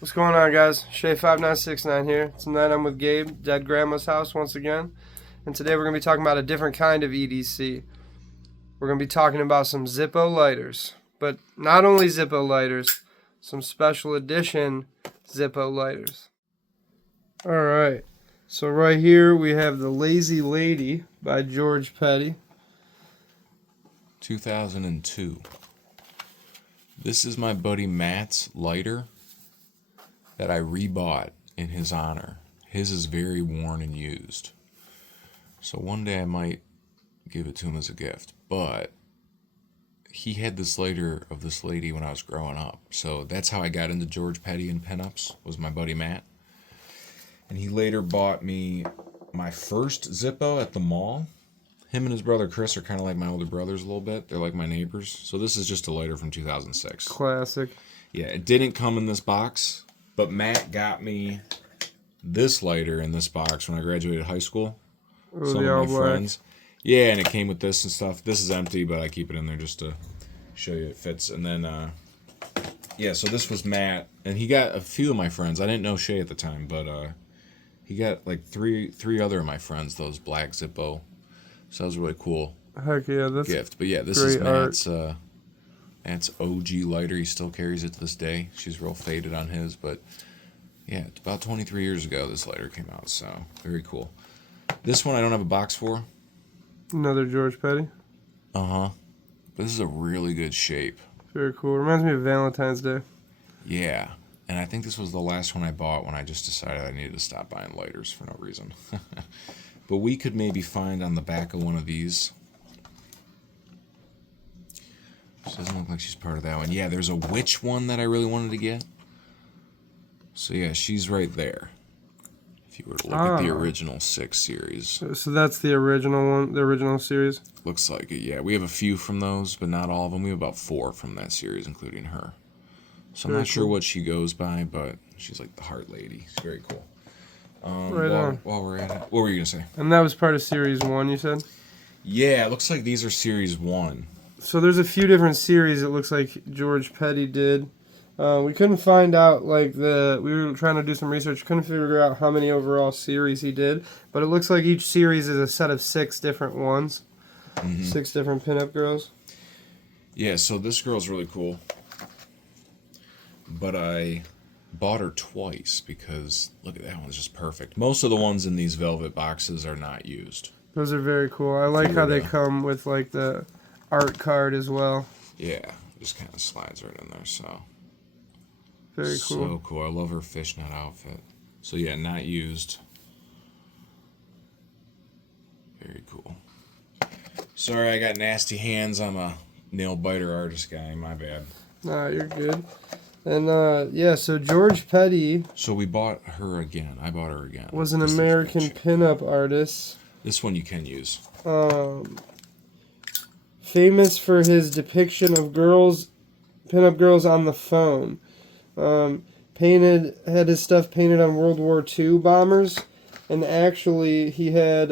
What's going on, guys? Shay5969 here. Tonight I'm with Gabe, Dead Grandma's house once again. And today we're going to be talking about a different kind of EDC. We're going to be talking about some Zippo lighters. But not only Zippo lighters, some special edition Zippo lighters. Alright, so right here we have the Lazy Lady by George Petty. 2002. This is my buddy Matt's lighter that I rebought in his honor. His is very worn and used. So one day I might give it to him as a gift. But he had this lighter of this lady when I was growing up. So that's how I got into George Petty and pinups, was my buddy Matt. And he later bought me my first Zippo at the mall. Him and his brother Chris are kind of like my older brothers a little bit. They're like my neighbors. So this is just a lighter from 2006. Classic. Yeah, it didn't come in this box, but Matt got me this lighter in this box when I graduated high school. Ooh, Some the of all my black. friends. Yeah, and it came with this and stuff. This is empty, but I keep it in there just to show you it fits. And then, yeah, so this was Matt, and he got a few of my friends. I didn't know Shay at the time, but he got like three other of my friends those black Zippo. So that was a really cool Heck yeah, that's gift. But yeah, this is great art. Matt's OG lighter. He still carries it to this day. She's real faded on his, but yeah, it's about 23 years ago this lighter came out, so very cool. This one I don't have a box for. Another George Petty. Uh-huh. But this is a really good shape. Very cool. Reminds me of Valentine's Day. Yeah. And I think this was the last one I bought when I just decided I needed to stop buying lighters for no reason. But we could maybe find on the back of one of these. She doesn't look like she's part of that one. Yeah, there's a witch one that I really wanted to get. So yeah, she's right there. If you were to look at the original 6 series. So that's the original one, the original series? Looks like it, yeah. We have a few from those, but not all of them. We have about 4 from that series, including her. So I'm not sure what she goes by, but she's like the heart lady. She's very cool. Right on. While we're at it, what were you going to say? And that was part of Series 1, you said? Yeah, it looks like these are Series 1. So there's a few different series it looks like George Petty did. We couldn't find out, we were trying to do some research, couldn't figure out how many overall series he did, but it looks like each series is a set of 6 different ones. Mm-hmm. 6 different pinup girls. Yeah, so this girl's really cool. But I bought her twice because, look at that one's just perfect. Most of the ones in these velvet boxes are not used. Those are very cool. I like how they come with, the art card as well. Yeah, just kind of slides right in there, so. Very cool. So cool. I love her fishnet outfit. So yeah, not used. Very cool. Sorry, I got nasty hands. I'm a nail biter artist guy. My bad. Nah, you're good. And yeah, so George Petty. So we bought her again. I bought her again. Was an American pinup artist. This one you can use. Famous for his depiction of pinup girls on the phone. Had his stuff painted on World War II bombers, and actually he had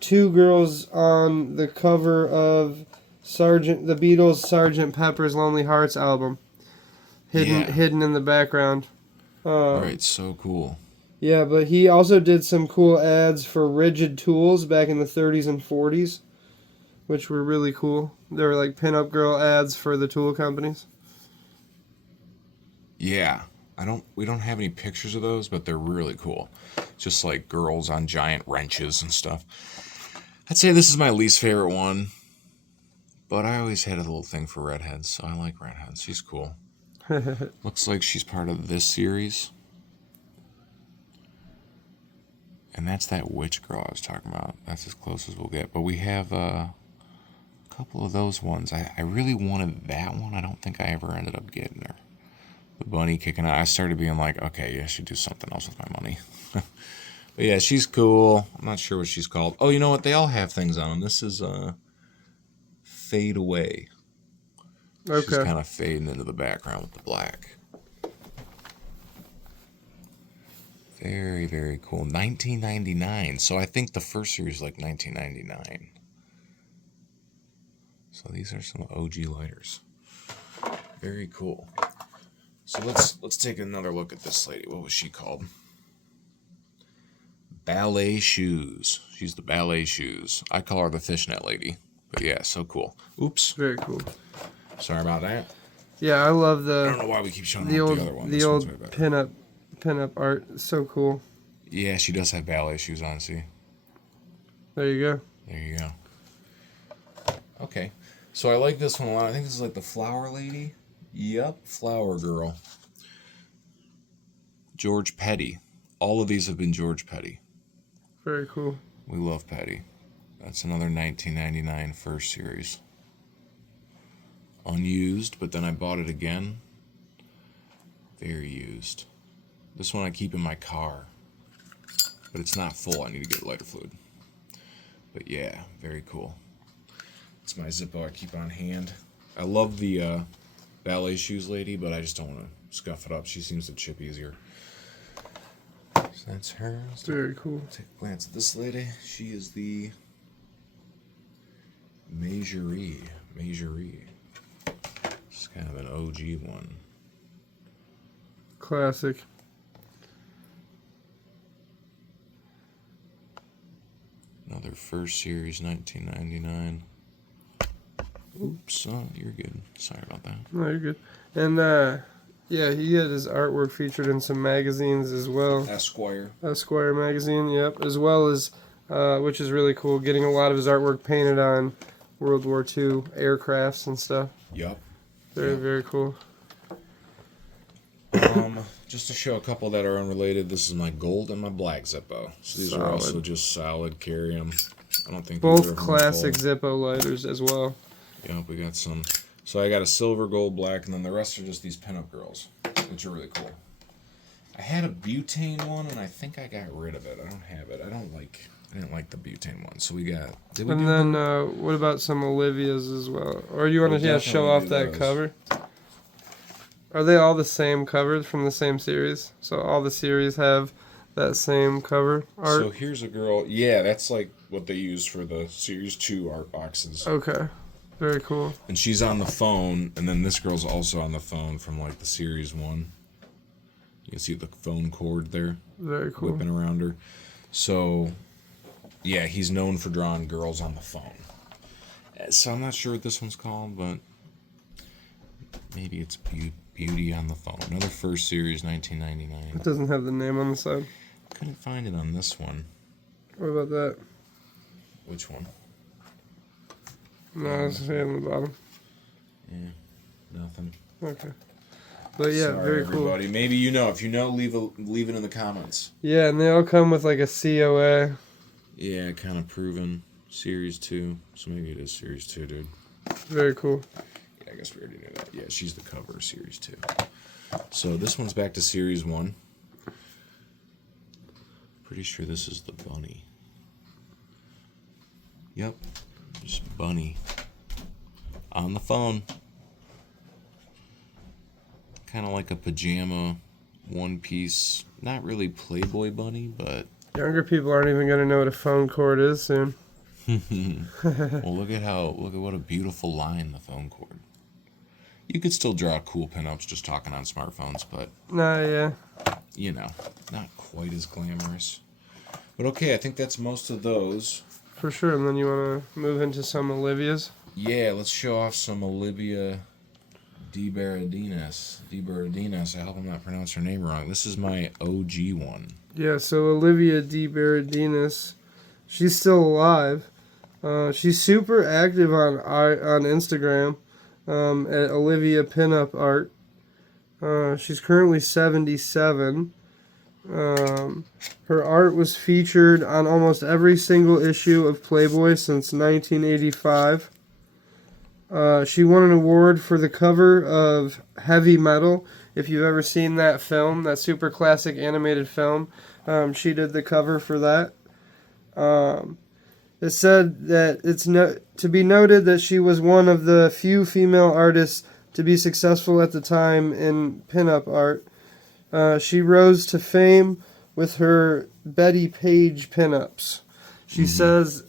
2 girls on the cover of the Beatles' Sgt. Pepper's Lonely Hearts album, hidden in the background. Right, so cool. Yeah, but he also did some cool ads for Rigid Tools back in the 30s and 40s, which were really cool. They were like pinup girl ads for the tool companies. Yeah, we don't have any pictures of those, but they're really cool. Just like girls on giant wrenches and stuff. I'd say this is my least favorite one, but I always had a little thing for redheads, so I like redheads. She's cool. Looks like she's part of this series. And that's that witch girl I was talking about. That's as close as we'll get. But we have a couple of those ones. I really wanted that one. I don't think I ever ended up getting her. The bunny kicking out. I started being like, okay, yeah, I should do something else with my money. But yeah, she's cool. I'm not sure what she's called. Oh, you know what? They all have things on them. This is Fade Away. Okay. She's kind of fading into the background with the black. Very, very cool. 1999. So I think the first series is like 1999. So these are some OG lighters. Very cool. So let's take another look at this lady. What was she called? Ballet Shoes. She's the Ballet Shoes. I call her the fishnet lady. But yeah, so cool. Oops. Very cool. Sorry about that. Yeah, I love I don't know why we keep showing the off old the other one. the This old one's way better. pinup art. It's so cool. Yeah, she does have ballet shoes on, see? There you go. There you go. Okay. So I like this one a lot. I think this is like the flower lady. Yup, flower girl. George Petty. All of these have been George Petty. Very cool. We love Petty. That's another 1999 first series. Unused, but then I bought it again. Very used. This one I keep in my car. But it's not full. I need to get lighter fluid. But yeah, very cool. It's my Zippo I keep on hand. I love the ballet shoes lady, but I just don't want to scuff it up. She seems to chip easier. So that's her. Very cool. Take a glance at this lady. She is the Majorie. She's kind of an OG one. Classic. Another first series, 1999. Oops, you're good. Sorry about that. No, you're good. And yeah, he had his artwork featured in some magazines as well. Esquire. Esquire magazine, yep. As well as, which is really cool, getting a lot of his artwork painted on World War II aircrafts and stuff. Yup. Very cool. Just to show a couple that are unrelated, this is my gold and my black Zippo. So these are also just solid, carry them. I don't think both classic Zippo lighters as well. Yep, we got some. So I got a silver, gold, black, and then the rest are just these pinup girls, which are really cool. I had a butane one, and I think I got rid of it. I don't have it. I didn't like the butane one. So we got. And then what about some Olivias as well? Or you want to show off that cover? Are they all the same covers from the same series? So all the series have that same cover art? So here's a girl. Yeah, that's like what they use for the Series 2 art boxes. Okay. Very cool. And she's on the phone, and then this girl's also on the phone from like the Series 1. You can see the phone cord there. Very cool. Whipping around her. So, yeah, he's known for drawing girls on the phone. So I'm not sure what this one's called, but maybe it's Beauty on the Phone. Another first series, 1999. It doesn't have the name on the side. Couldn't find it on this one. What about that? Which one? No, it's on the bottom. Yeah, nothing. Okay. But yeah, sorry, very cool. Everybody. Maybe you know. If you know, leave it in the comments. Yeah, and they all come with like a COA. Yeah, kind of proven. Series 2. So maybe it is Series 2, dude. Very cool. I guess we already knew that. Yeah, she's the cover of Series 2. So this one's back to Series 1. Pretty sure this is the bunny. Yep. Just bunny. On the phone. Kind of like a pajama, one-piece, not really Playboy bunny, but... Younger people aren't even going to know what a phone cord is soon. Well, look at what a beautiful line the phone cord. You could still draw cool pinups just talking on smartphones, but Yeah. you know, not quite as glamorous. But okay, I think that's most of those. For sure. And then you want to move into some Olivias? Yeah, let's show off some Olivia Berardinis. I hope I'm not pronouncing her name wrong. This is my OG one. Yeah, so Olivia Berardinis, she's still alive. She's super active on Instagram at Olivia Pinup Art. She's currently 77. Her art was featured on almost every single issue of Playboy since 1985. She won an award for the cover of Heavy Metal. If you've ever seen that film, that super classic animated film, she did the cover for that. It said that it's to be noted that she was one of the few female artists to be successful at the time in pinup art. She rose to fame with her Betty Page pinups. She says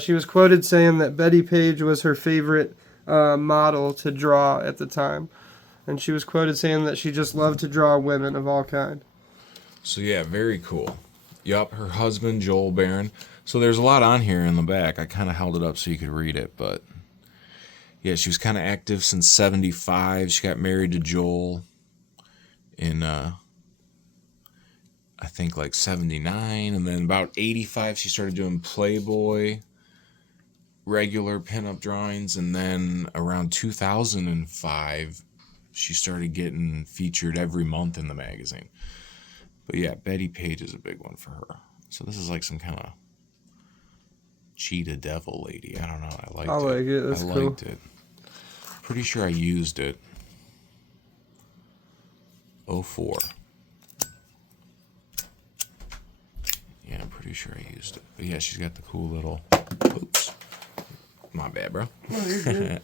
she was quoted saying that Betty Page was her favorite model to draw at the time. And she was quoted saying that she just loved to draw women of all kind. So yeah, very cool. Yup, her husband, Joel Barron. So there's a lot on here in the back. I kind of held it up so you could read it, but yeah, she was kind of active since 75. She got married to Joel in, I think, like 79. And then about 85, she started doing Playboy, regular pinup drawings. And then around 2005, she started getting featured every month in the magazine. But yeah, Betty Page is a big one for her. So this is like some kind of cheetah devil lady. I don't know. I liked it. I like it. That's cool. I liked it. Pretty sure I used it. 04. Yeah, I'm pretty sure I used it. But yeah, she's got the cool little... Oops. My bad, bro. Oh, you're good.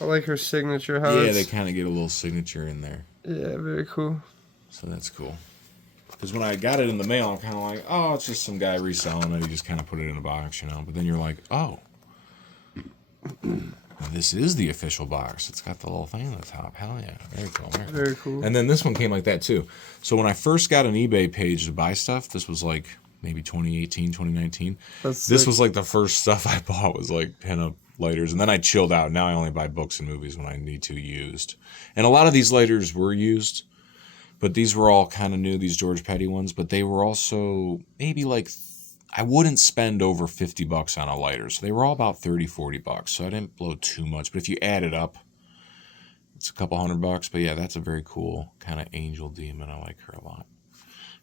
I like her signature. Yeah, they kind of get a little signature in there. Yeah, very cool. So that's cool. Because when I got it in the mail, I'm kind of like, oh, it's just some guy reselling it. He just kind of put it in a box, you know. But then you're like, oh, this is the official box. It's got the little thing on the top. Hell yeah. Very cool. Very cool. And then this one came like that, too. So when I first got an eBay page to buy stuff, this was like maybe 2018, 2019. This was like the first stuff I bought was like pinup lighters. And then I chilled out. Now I only buy books and movies when I need to used. And a lot of these lighters were used. But these were all kind of new, these George Petty ones. But they were also maybe like, I wouldn't spend over $50 on a lighter. So they were all about $30-$40. So I didn't blow too much. But if you add it up, it's a couple $100. But yeah, that's a very cool kind of angel demon. I like her a lot.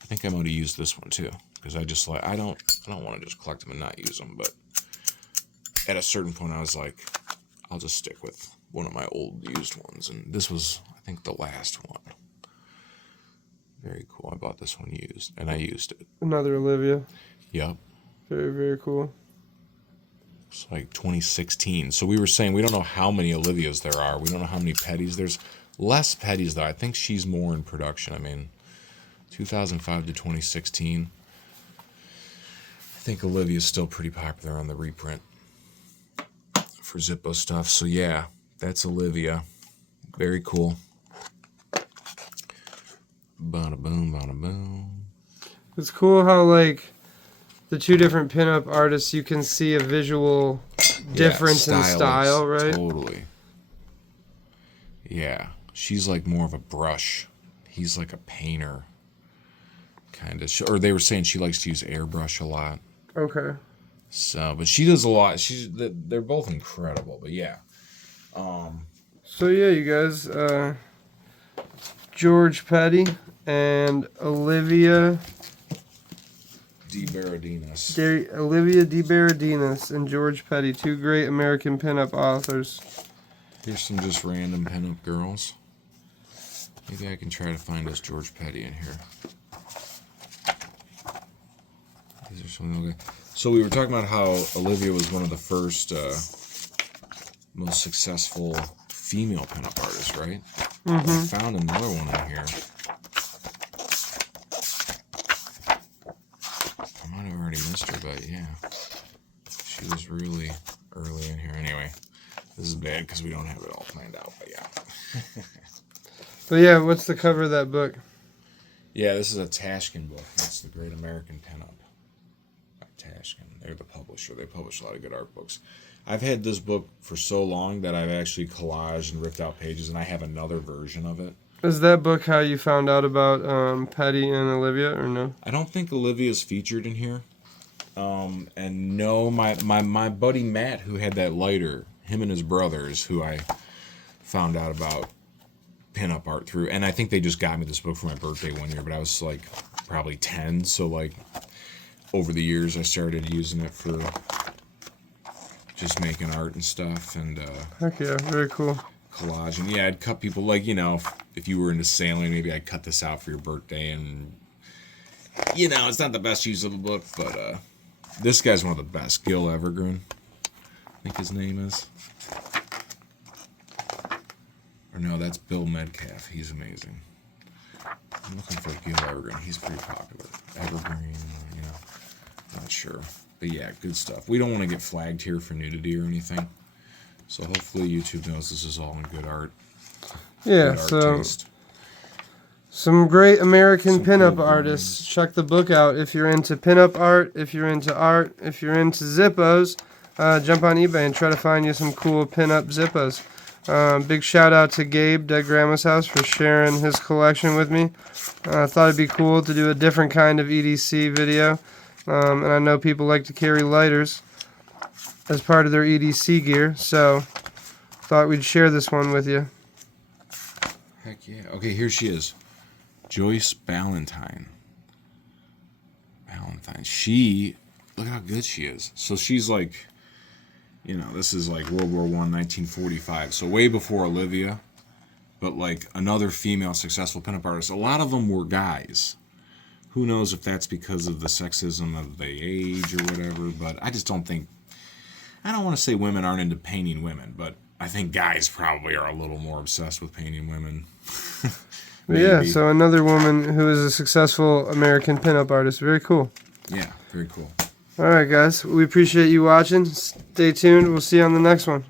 I think I'm going to use this one too. Because I just like, I don't want to just collect them and not use them. But at a certain point, I was like, I'll just stick with one of my old used ones. And this was, I think, the last one. Very cool. I bought this one used, and I used it. Another Olivia. Yep. Very, very cool. It's like 2016. So we were saying we don't know how many Olivias there are. We don't know how many Pettys. There's less Pettys, though. I think she's more in production. I mean, 2005 to 2016. I think Olivia's still pretty popular on the reprint for Zippo stuff. So yeah, that's Olivia. Very cool. Bada boom, bada boom. It's cool how, like, the two different pinup artists, you can see a visual difference in style, right? Totally. Yeah. She's like more of a brush. He's like a painter. Kind of. Or they were saying she likes to use airbrush a lot. Okay. So, but she does a lot. They're both incredible, but yeah. So, yeah, you guys, George Petty and Olivia Berardinis. Olivia Berardinis and George Petty, two great American pinup authors. Here's some just random pinup girls. Maybe I can try to find us George Petty in here. These are something okay. So we were talking about how Olivia was one of the first most successful female pinup artists, right? Mm-hmm. I found another one in here. I might have already missed her, but yeah. She was really early in here. Anyway, this is bad because we don't have it all planned out, but yeah. But yeah, what's the cover of that book? Yeah, this is a Tashkin book. That's the Great American Pinup. By Tashkin. They're the publisher. They publish a lot of good art books. I've had this book for so long that I've actually collaged and ripped out pages, and I have another version of it. Is that book how you found out about Petty and Olivia, or no? I don't think Olivia is featured in here. And no, my buddy Matt, who had that lighter, him and his brothers, who I found out about pinup art through, and I think they just got me this book for my birthday one year, but I was like probably 10, so like over the years I started using it for just making art and stuff, and heck yeah, very cool. Collage. And yeah, I'd cut people, like, you know, if you were into sailing, maybe I'd cut this out for your birthday, and you know, it's not the best use of a book, but this guy's one of the best. Gil Evergreen, I think his name is. Or no, that's Bill Metcalf. He's amazing. I'm looking for Gil Evergreen. He's pretty popular. Evergreen, you know, not sure. But yeah, good stuff. We don't want to get flagged here for nudity or anything. So hopefully YouTube knows this is all in good art. Yeah, Good art so taste. some great American Some pinup cool artists. drawings. Check the book out if you're into pinup art, if you're into art, if you're into Zippos. Jump on eBay and try to find you some cool pinup Zippos. Big shout out to Gabe, Dead Grandma's House, for sharing his collection with me. I thought it'd be cool to do a different kind of EDC video. And I know people like to carry lighters as part of their EDC gear, so thought we'd share this one with you. Heck yeah. Okay, here she is. Joyce Ballantyne. She, look how good she is. So she's like, you know, this is like World War I, 1945. So way before Olivia, but like another female successful pinup artist. A lot of them were guys. Who knows if that's because of the sexism of the age or whatever, but I just don't think, I don't want to say women aren't into painting women, but I think guys probably are a little more obsessed with painting women. Yeah, so another woman who is a successful American pinup artist. Very cool. Yeah, very cool. All right, guys. We appreciate you watching. Stay tuned. We'll see you on the next one.